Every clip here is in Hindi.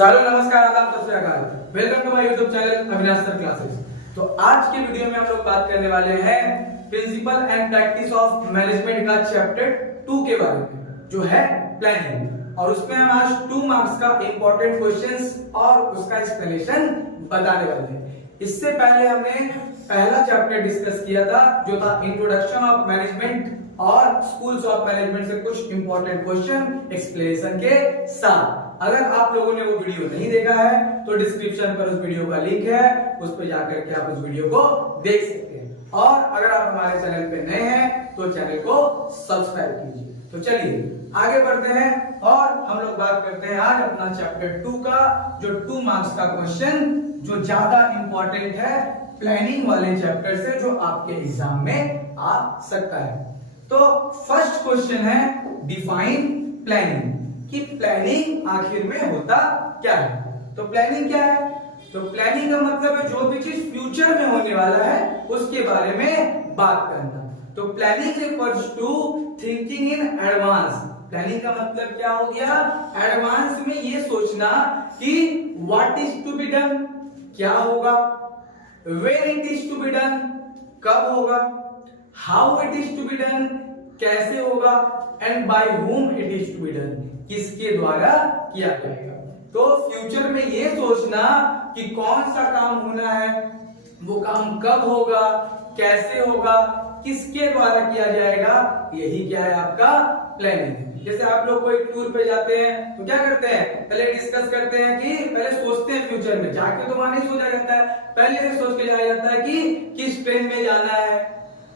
हेलो नमस्कार आदाब सत श्री अकाल। Welcome to my YouTube channel Avinash sir classes. तो आज के वीडियो में हम लोग बात करने वाले हैं principle and practice of management का चैप्टर 2 के बारे में, जो है प्लानिंग। और उसमें हम आज 2 मार्क्स का इंपॉर्टेंट क्वेश्चंस और उसका एक्सप्लेनेशन बताने वाले हैं। इससे पहले हमने पहला चैप्टर डिस्कस किया था, जो था इंट्रोडक्शन ऑफ मैनेजमेंट और स्कूल्स ऑफ मैनेजमेंट से कुछ इंपॉर्टेंट क्वेश्चन एक्सप्लेनेशन के साथ। अगर आप लोगों ने वो वीडियो नहीं देखा है तो डिस्क्रिप्शन पर उस वीडियो का लिंक है, उस पर जाकर के आप उस वीडियो को देख सकते हैं। और अगर आप हमारे चैनल पे नए हैं तो चैनल को सब्सक्राइब कीजिए। तो चलिए आगे बढ़ते हैं और हम लोग बात करते हैं आज अपना चैप्टर 2 का, जो 2 मार्क्स का क्वेश्चन जो ज्यादा इंपॉर्टेंट है प्लानिंग वाले चैप्टर से, जो आपके एग्जाम में आ सकता है। तो फर्स्ट क्वेश्चन है डिफाइन प्लानिंग, कि प्लानिंग आखिर में होता क्या है। तो प्लानिंग क्या है? तो प्लानिंग का मतलब है जो भी चीज फ्यूचर में होने वाला है उसके बारे में बात करना। तो planning refers to thinking in advance. Planning का मतलब क्या हो गया? एडवांस में ये सोचना कि what is to be done, क्या होगा, when it is to be done, कब होगा, how it is to be done, कैसे होगा, and by whom it is to be done, किसके द्वारा किया जाएगा। तो फ्यूचर में ये सोचना कि कौन सा काम होना है, वो काम कब होगा, कैसे होगा, किसके द्वारा किया जाएगा, यही क्या है आपका प्लानिंग। जैसे आप लोग कोई टूर पे जाते हैं तो क्या करते हैं, पहले डिस्कस करते हैं कि पहले सोचते हैं फ्यूचर में, जाके तो वहां नहीं सोचा जाता है, पहले से सोच के जाया जाता है कि किस ट्रेन में जाना है,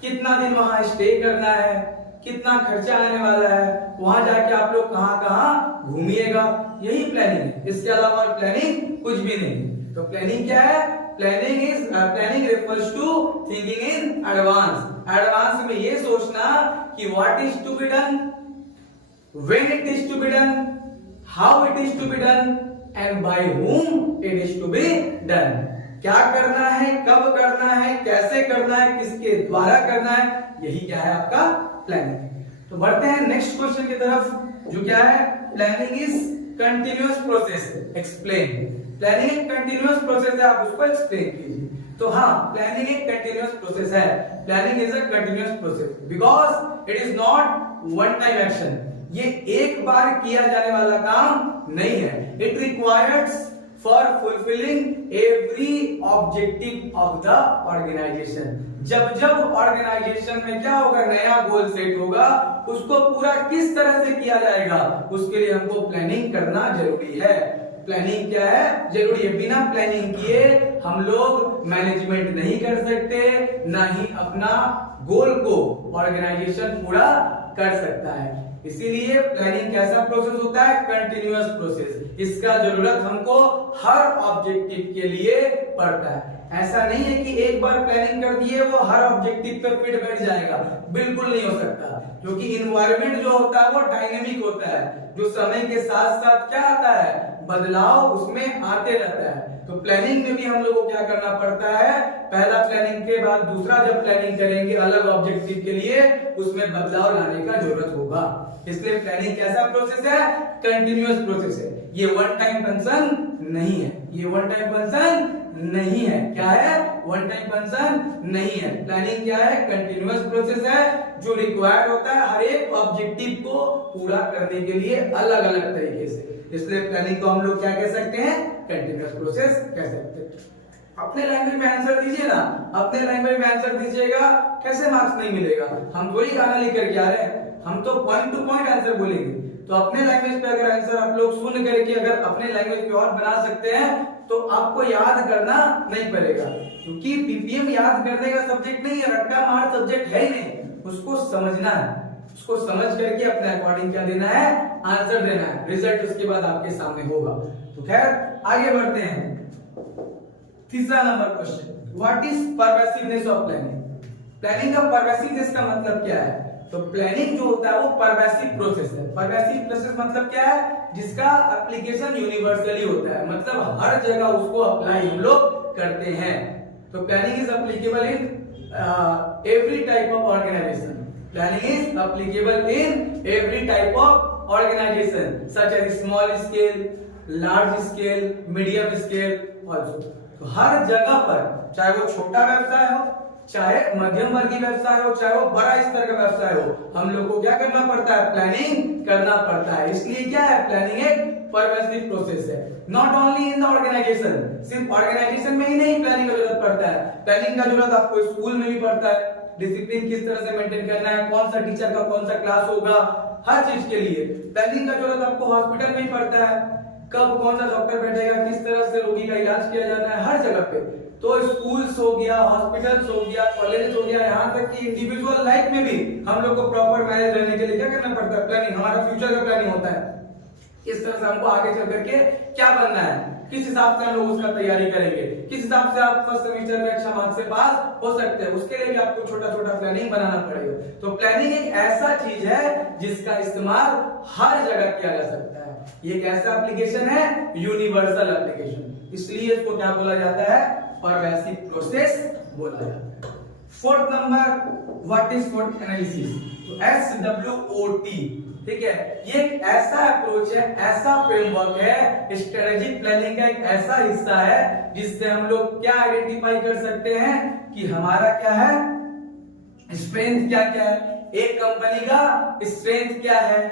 कितना दिन वहां स्टे करना है, कितना खर्चा आने वाला है, वहां जाके आप लोग कहां कहां घूमिएगा, यही प्लानिंग है। इसके अलावा प्लानिंग कुछ भी नहीं। तो प्लानिंग क्या है? Planning refers to thinking in advance. Advance में ये सोचना कि what is to be done, when it is to be done, how it is to be done, and by whom it is to be done. क्या करना है, कब करना है, कैसे करना है, किसके द्वारा करना है, यही क्या है आपका प्लानिंग। तो बढ़ते हैं नेक्स्ट क्वेश्चन की तरफ, जो क्या है? Planning is continuous process, explain. Planning एक कंटिन्यूअस प्रोसेस है, आप उसको एक्सप्लेन कीजिए। तो हाँ, प्लानिंग एक कंटिन्यूअस प्रोसेस है। Planning is a continuous process because it is not one time action. ये एक बार किया जाने वाला काम नहीं है। It requires for fulfilling every objective of the organization. जब जब ऑर्गेनाइजेशन में क्या होगा, नया गोल सेट होगा, उसको पूरा किस तरह से किया जाएगा, उसके लिए हमको प्लानिंग करना जरूरी है। प्लानिंग क्या है? जरूरी है। बिना प्लानिंग किए हम लोग मैनेजमेंट नहीं कर सकते, ना ही अपना गोल को ऑर्गेनाइजेशन पूरा कर सकता है। इसीलिए प्लानिंग कैसा प्रोसेस होता है? Continuous process. इसका जरूरत हमको हर ऑब्जेक्टिव के लिए पड़ता है। ऐसा नहीं है कि एक बार प्लानिंग कर दिए वो हर ऑब्जेक्टिव पे फिट बैठ जाएगा, बिल्कुल नहीं हो सकता। क्योंकि इन्वायरमेंट जो होता है वो डायनेमिक होता है, जो समय के साथ साथ क्या आता है, बदलाव उसमें आते रहता है। तो प्लानिंग में भी हम लोगों को क्या करना पड़ता है, पहला प्लानिंग के बाद दूसरा जब प्लानिंग करेंगे अलग ऑब्जेक्टिव के लिए, उसमें बदलाव लाने का जरूरत होगा। इसलिए प्लानिंग कैसा प्रोसेस है? कंटिन्यूअस प्रोसेस है। ये वन टाइम फंक्शन नहीं है, ये वन टाइम फंक्शन नहीं है। क्या है? वन टाइम फंक्शन नहीं है। प्लानिंग क्या है? कंटिन्यूअस प्रोसेस है, जो रिक्वायर्ड होता है हर एक ऑब्जेक्टिव को पूरा करने के लिए अलग अलग तरीके से। इसलिए प्लानिंग को हम लोग क्या कह सकते हैं? कंटिन्यूअस प्रोसेस कह सकते हैं। अपने लैंग्वेज में आंसर दीजिए ना, अपने लैंग्वेज में आंसर दीजिएगा, कैसे मार्क्स नहीं मिलेगा? हम थोड़ी गाना लिख करके आ रहे हैं, हम तो पॉइंट टू पॉइंट आंसर बोलेंगे। तो अपने लैंग्वेज पे अगर आंसर आप लोग सुन करके अगर अपने लैंग्वेज पे और बना सकते हैं तो आपको याद करना नहीं पड़ेगा, क्योंकि पीपीएम याद करने का सब्जेक्ट नहीं है, रट्टा मार सब्जेक्ट है ही नहीं। उसको समझना है, उसको समझ करके अपने अकॉर्डिंग क्या देना है, आंसर देना है। रिजल्ट उसके बाद आपके सामने होगा। तो खैर आगे बढ़ते हैं। तीसरा number question, what is pervasiveness of planning. Planning का परवेसिवनेस का मतलब क्या है? तो प्लानिंग जो होता है वो परवेसिव प्रोसेस है। परवेसिव प्रोसेस मतलब क्या है? जिसका एप्लीकेशन यूनिवर्सली होता है, मतलब हर जगह उसको अप्लाई हम लोग करते हैं। तो planning is applicable in every type of organization. Planning is applicable in every type of organization, such as small scale, large scale, medium scale also. तो हर जगह पर, चाहे वो छोटा व्यवसाय हो, चाहे मध्यम वर्गीय व्यवसाय हो, चाहे वो बड़ा स्तर का व्यवसाय हो, हम लोग को क्या करना पड़ता है? प्लानिंग करना पड़ता है। इसलिए क्या है? प्लानिंग एक परवेसिव प्रोसेस है। Not only in the organization, सिर्फ ऑर्गेनाइजेशन में ही नहीं प्लानिंग का जरूरत पड़ता है, प्लानिंग का जरूरत आपको स्कूल में भी पड़ता है। डिसिप्लिन किस तरह से मेंटेन करना है, कौन सा टीचर का कौन सा क्लास होगा, हर चीज के लिए प्लानिंग का जरूरत आपको हॉस्पिटल में ही पड़ता है। कब कौन सा डॉक्टर बैठेगा, किस तरह से रोगी का इलाज किया जाना है, हर जगह पे। तो स्कूल्स हो गया, हॉस्पिटल्स हो गया, कॉलेज हो गया, यहाँ तक कि इंडिविजुअल लाइफ में भी हम लोग को प्रॉपर मैनेज रहने के लिए क्या करना पड़ता है? प्लानिंग। हमारा फ्यूचर का प्लानिंग होता है, किस तरह से हमको आगे चल करके क्या बनना है, किस हिसाब से हम लोग उसका तैयारी करेंगे, किस हिसाब से आप फर्स्ट सेमेस्टर में अच्छा मार्क्स से पास हो सकते हैं, उसके लिए भी आपको छोटा छोटा प्लानिंग बनाना पड़ेगा। तो प्लानिंग एक ऐसा चीज है जिसका इस्तेमाल हर जगह किया जा सकता है। ये एक ऐसा एप्लीकेशन है, यूनिवर्सल एप्लीकेशन, इसलिए इसको क्या बोला जाता है? परवेसिव प्रोसेस बोला जाता है। Fourth number, what is SWOT analysis? तो SWOT, ठीक है, ये एक ऐसा अप्रोच है, ऐसा फ्रेमवर्क है, स्ट्रेटेजिक प्लानिंग का एक ऐसा हिस्सा है जिससे हम लोग क्या आइडेंटिफाई कर सकते हैं कि हमारा क्या है, स्ट्रेंथ क्या क्या है, एक कंपनी का स्ट्रेंथ क्या है,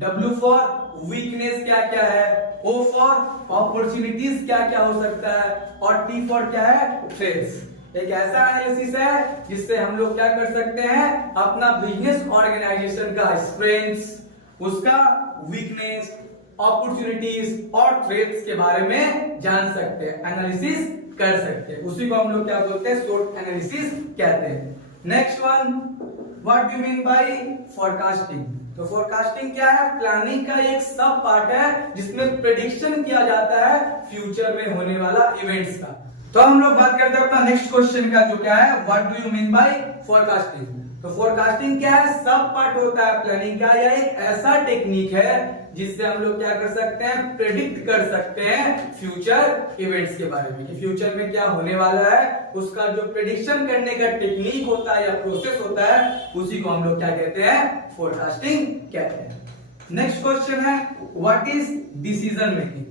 W फॉर वीकनेस क्या क्या है, O फॉर अपॉर्चुनिटीज क्या क्या हो सकता है, और T फॉर क्या है, थ्रेट्स। एक ऐसा एनालिसिस है जिससे हम लोग क्या कर सकते हैं? अपना बिजनेस ऑर्गेनाइजेशन का स्ट्रेंथ्स, उसका वीकनेस, अपॉर्चुनिटीज और थ्रेट्स के बारे में जान सकते हैं, एनालिसिस कर सकते हैं। उसी को हम लोग क्या बोलते हैं? SWOT एनालिसिस कहते हैं। Next one, what do you mean by forecasting? तो फोरकास्टिंग क्या है? प्लानिंग का एक सब पार्ट है जिसमें प्रेडिक्शन किया जाता है फ्यूचर में होने वाला इवेंट्स का। तो हम लोग बात करते हैं अपना नेक्स्ट क्वेश्चन का, जो क्या है, what do you mean by forecasting? तो फोरकास्टिंग क्या है? सब पार्ट होता है प्लानिंग का। यह एक ऐसा टेक्निक है जिससे हम लोग क्या कर सकते हैं? प्रेडिक्ट कर सकते हैं फ्यूचर इवेंट्स के बारे में, कि फ्यूचर में क्या होने वाला है, उसका जो प्रेडिक्शन करने का टेक्निक होता है या प्रोसेस होता है, उसी को हम लोग क्या कहते हैं? फोरकास्टिंग कहते हैं। नेक्स्ट क्वेश्चन है, what is decision making?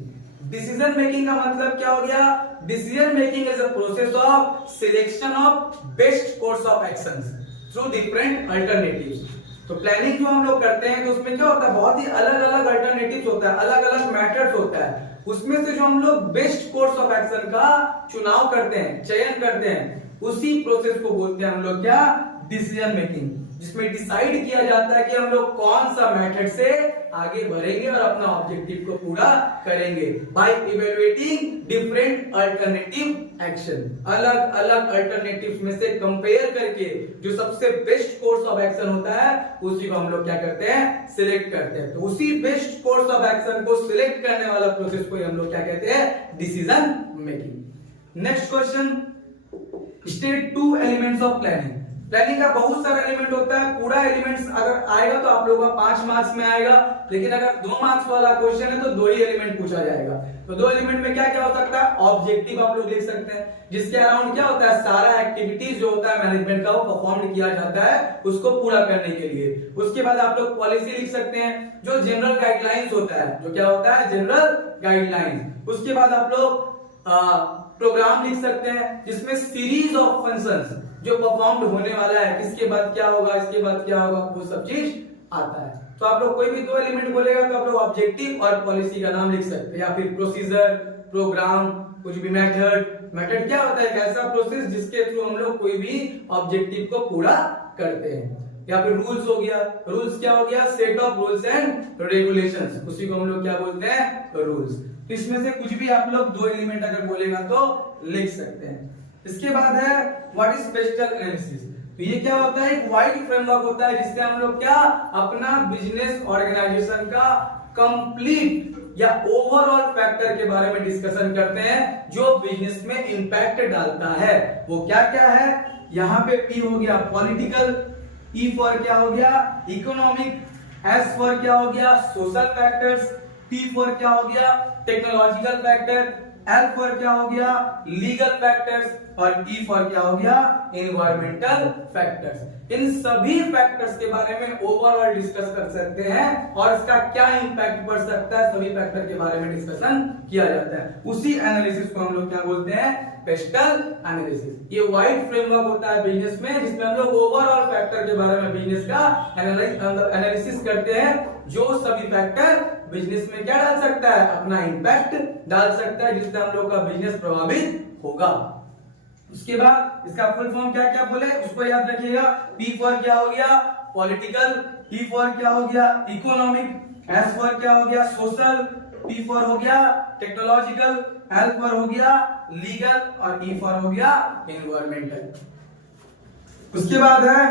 Decision making का मतलब क्या हो गया? Decision making is a process of selection of best course of actions through different alternatives. तो प्लानिंग जो हम लोग करते हैं तो उसमें क्या होता है? बहुत ही अलग अलग अल्टरनेटिव्स होता है, अलग अलग मेथड्स होता है। उसमें से जो हम लोग बेस्ट कोर्स ऑफ एक्शन का चुनाव करते हैं, चयन करते हैं, उसी प्रोसेस को बोलते हैं हम लोग क्या? डिसीजन मेकिंग, जिसमें डिसाइड किया जाता है कि हम लोग कौन सा मेथड से आगे बढ़ेंगे और अपना ऑब्जेक्टिव को पूरा करेंगे by evaluating different alternative action. अलग अलग अल्टरनेटिव्स में से कंपेयर करके जो सबसे बेस्ट कोर्स ऑफ एक्शन होता है, उसी को हम लोग क्या करते हैं? सिलेक्ट करते हैं। तो उसी बेस्ट कोर्स ऑफ एक्शन को सिलेक्ट करने वाला प्रोसेस को हम लोग क्या कहते हैं? Decision making. Next question, state 2 elements of planning. Planning का बहुत सारा एलिमेंट होता है, पूरा एलिमेंट्स अगर आएगा तो आप लोगों का 5 मार्क्स में आएगा, लेकिन अगर 2 मार्क्स वाला क्वेश्चन है तो 2 ही एलिमेंट पूछा जाएगा। तो 2 एलिमेंट में क्या क्या हो सकता है? ऑब्जेक्टिव आप लोग लिख सकते हैं, जिसके अराउंड क्या होता है? सारा एक्टिविटीज जो होता है मैनेजमेंट का, वो परफॉर्म किया जाता है उसको पूरा करने के लिए। उसके बाद आप लोग पॉलिसी लिख सकते हैं, जो जनरल गाइडलाइंस होता है, जो क्या होता है? General guidelines. उसके बाद आप लोग प्रोग्राम लिख सकते हैं, जिसमें सीरीज ऑफ फंक्शंस जो परफॉर्म्ड होने वाला है, किसके बाद क्या होगा, इसके बाद क्या होगा, वो सब चीज आता है। तो आप लोग कोई भी 2 एलिमेंट बोलेगा तो आप लोग ऑब्जेक्टिव और पॉलिसी का नाम लिख सकते हैं, या फिर प्रोसीजर, प्रोग्राम, कुछ भी मेथड। मेथड क्या होता है? एक ऐसा प्रोसेस जिसके थ्रू हम लोग कोई भी ऑब्जेक्टिव को पूरा करते हैं। या फिर रूल्स हो गया, रूल्स क्या हो गया? Set of rules and regulations, उसी को हम लोग क्या बोलते हैं? रूल्स। तो इसमें से कुछ भी आप लोग 2 एलिमेंट अगर बोलेगा तो लिख सकते हैं। इसके बाद है व्हाट इज स्पेशल एनालिसिस। तो ये क्या होता है? एक वाइड फ्रेमवर्क होता है जिससे हम लोग क्या अपना बिजनेस ऑर्गेनाइजेशन का कंप्लीट या ओवरऑल फैक्टर के बारे में डिस्कशन करते हैं जो बिजनेस में इंपैक्ट डालता है। वो क्या क्या है? यहाँ पे P हो गया पॉलिटिकल, E फॉर क्या हो गया? इकोनॉमिक, S फॉर क्या हो गया? सोशल फैक्टर्स, T फॉर क्या हो गया? टेक्नोलॉजिकल फैक्टर, L फॉर क्या हो गया, लीगल फैक्टर्स, और E फॉर क्या हो गया, एनवायरमेंटल फैक्टर्स। इन सभी फैक्टर्स के बारे में ओवरऑल डिस्कस कर सकते हैं और इसका क्या इंपैक्ट पड़ सकता है, सभी फैक्टर के बारे में डिस्कशन किया जाता है। उसी एनालिसिस को हम लोग क्या बोलते हैं, पेस्टल एनालिसिस। ये वाइड फ्रेमवर्क होता है बिजनेस में, जिसमें हम लोग ओवरऑल फैक्टर के बारे में बिजनेस का एनालिसिस करते हैं, जो सभी फैक्टर बिजनेस में क्या डाल सकता है, अपना इंपैक्ट डाल सकता है, जिससे हम लोग का बिजनेस प्रभावित होगा। उसके बाद इसका फुल फॉर्म क्या क्या बोले उसको याद रखिएगा। P फॉर क्या हो गया, पॉलिटिकल, T फॉर क्या हो गया, इकोनॉमिक, S फॉर क्या हो गया, सोशल, T फॉर हो गया टेक्नोलॉजिकल, L फॉर हो गया लीगल, और E फॉर हो गया एनवायरमेंटल। उसके बाद है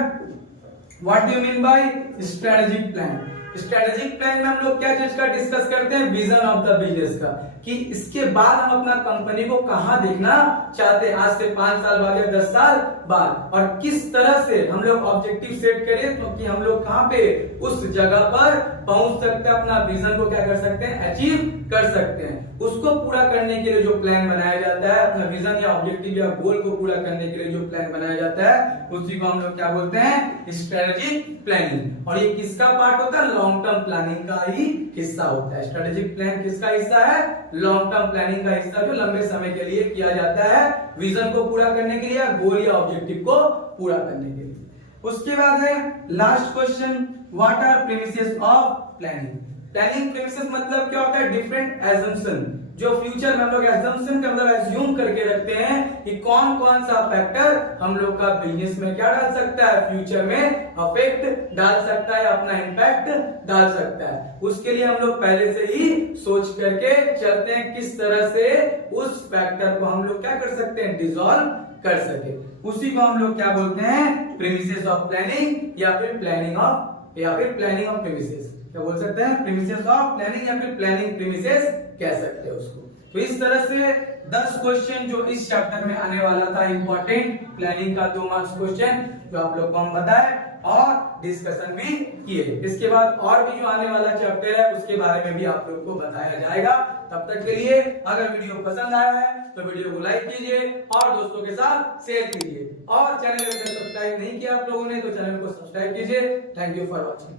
what do you mean by strategic plan. Strategic plan में हम लोग क्या चीज का डिस्कस करते हैं, विजन ऑफ द बिजनेस का, कि इसके बाद हम अपना कंपनी को कहां देखना चाहते हैं, आज से 5 साल बाद या 10 साल बाद, और किस तरह से हम लोग ऑब्जेक्टिव सेट करें तो कि हम लोग कहां पे उस जगह पर पहुंच सकते हैं, अपना विजन को क्या कर सकते हैं, अचीव कर सकते हैं। उसको पूरा करने के लिए जो प्लान बनाया जाता है, अपना विजन या ऑब्जेक्टिव या गोल को पूरा करने के लिए जो प्लान बनाया जाता है, उसी को हम लोग क्या बोलते हैं, स्ट्रेटेजिक प्लानिंग। और ये किसका पार्ट होता है, लॉन्ग टर्म प्लानिंग का ही हिस्सा होता है। स्ट्रेटेजिक प्लान किसका हिस्सा है, लॉन्ग टर्म प्लानिंग का हिस्सा, जो लंबे समय के लिए किया जाता है, विजन को पूरा करने के लिए, गोल या ऑब्जेक्टिव को पूरा करने के लिए। उसके बाद है last question, what are premises of planning. Planning premises मतलब क्या होता है, डिफरेंट एजम्पशन, जो फ्यूचर में हम लोग एजम्पशन का मतलब एज्यूम करके रखते हैं कि कौन कौन सा फैक्टर हम लोग का बिजनेस में क्या डाल सकता है, फ्यूचर में अफेक्ट डाल सकता है, अपना इंपैक्ट डाल सकता है। उसके लिए हम लोग पहले से ही सोच करके चलते हैं किस तरह से उस फैक्टर को हम लोग क्या कर सकते हैं, डिसॉल्व कर सके। उसी को हम लोग क्या बोलते हैं, प्रीमिसेस ऑफ प्लानिंग, या फिर प्लानिंग ऑफ प्रीमिसेस, क्या बोल सकते हैं, प्रीमिसेस ऑफ प्लानिंग या फिर प्लानिंग प्रीमिसेस कह सकते हैं उसको। तो इस तरह से 10 क्वेश्चन जो इस चैप्टर में आने वाला था, इंपॉर्टेंट प्लानिंग का 2 मार्क्स क्वेश्चन, जो आप लोग को हम बताए और डिस्कशन भी किए। इसके बाद और भी जो आने वाला चैप्टर है उसके बारे में भी आप लोग को बताया जाएगा। तब तक के लिए अगर वीडियो पसंद आया है तो वीडियो को लाइक कीजिए और दोस्तों के साथ शेयर कीजिए, और चैनल को सब्सक्राइब नहीं किया आप लोगों ने तो चैनल को सब्सक्राइब कीजिए। Thank you for watching.